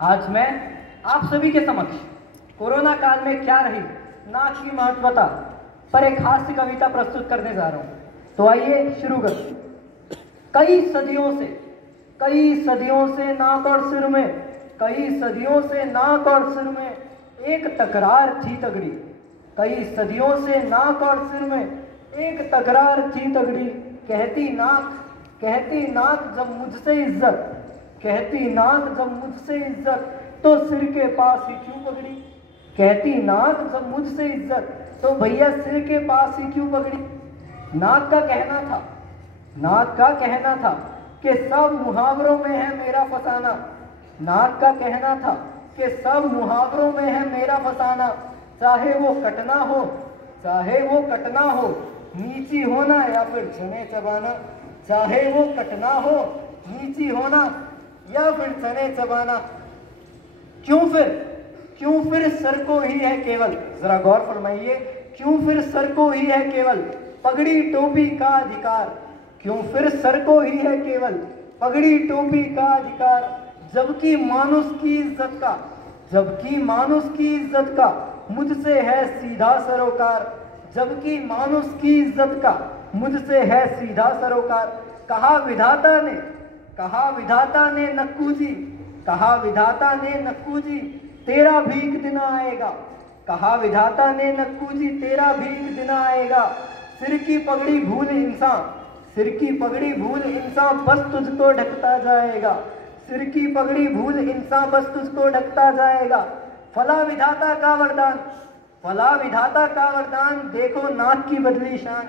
आज मैं आप सभी के समक्ष कोरोना काल में क्या रही नाक की महत्वता पर एक हास्य कविता प्रस्तुत करने जा रहा हूं। तो आइए शुरू करते। कई सदियों से नाक और सिर में, कई सदियों से नाक और सिर में एक तकरार थी तगड़ी। कई सदियों से नाक और सिर में एक तकरार थी तगड़ी। कहती नाक जब मुझसे इज्जत, कहती नाक जब मुझसे इज्जत तो सिर के पास ही क्यों पगड़ी। कहती नाक जब मुझसे इज्जत तो भैया सिर के पास ही क्यों पगड़ी। नाक का कहना था कि सब मुहावरों में है मेरा फसाना। नाक का कहना था कि सब मुहावरों में है मेरा फसाना। चाहे वो कटना हो नीची होना या फिर चने चबाना। चाहे वो कटना हो नीची होना या फिर चने चबाना। क्यों फिर सर को ही है केवल, जरा गौर फरमाइए, क्यों फिर सर को ही है केवल पगड़ी टोपी का अधिकार। क्यों फिर सर को ही है केवल पगड़ी टोपी का अधिकार। जबकि मानुष की इज्जत का मुझसे है सीधा सरोकार। जबकि मानुष की इज्जत का मुझसे है सीधा सरोकार। कहा विधाता ने नक्कू जी तेरा भी एक दिन आएगा। कहा विधाता ने नक्कू जी तेरा भी एक दिन आएगा। सिर की पगड़ी भूल इंसान बस तुझको ढकता जाएगा। सिर की पगड़ी भूल इंसान बस तुझको ढकता जाएगा। फला विधाता का वरदान देखो नाक की बदली शान।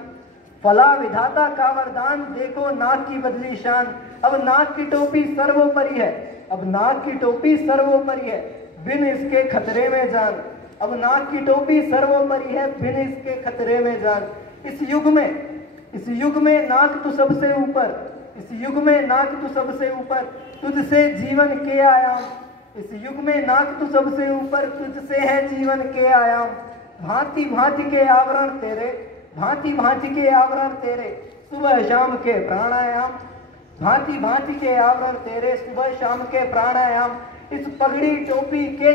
फला विधाता का वरदान देखो नाक की बदली शान। अब नाक की टोपी सर्वोपरि है, अब नाक की टोपी सर्वोपरि है बिन इसके खतरे में जान। अब नाक की टोपी सर्वोपरि है बिन इसके खतरे में जान। इस युग में नाक तो सबसे ऊपर, इस युग में नाक तो सबसे ऊपर तुझसे जीवन के आयाम। इस युग में नाक तो सबसे ऊपर तुझसे है जीवन के आयाम। भांति भांति के आवरण तेरे सुबह शाम के प्राणायाम। भांति भांति के आवरण तेरे सुबह शाम के प्राणायाम। इस पगड़ी टोपी के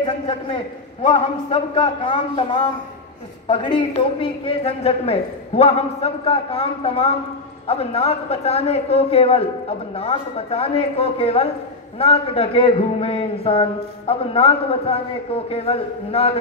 झंझट में हुआ हम सबका काम तमाम। इस पगड़ी टोपी के झंझट में हुआ हम सबका काम तमाम। अब नाक बचाने को केवल नाक ढके घूमे इंसान। अब नाक बचाने को केवल नाक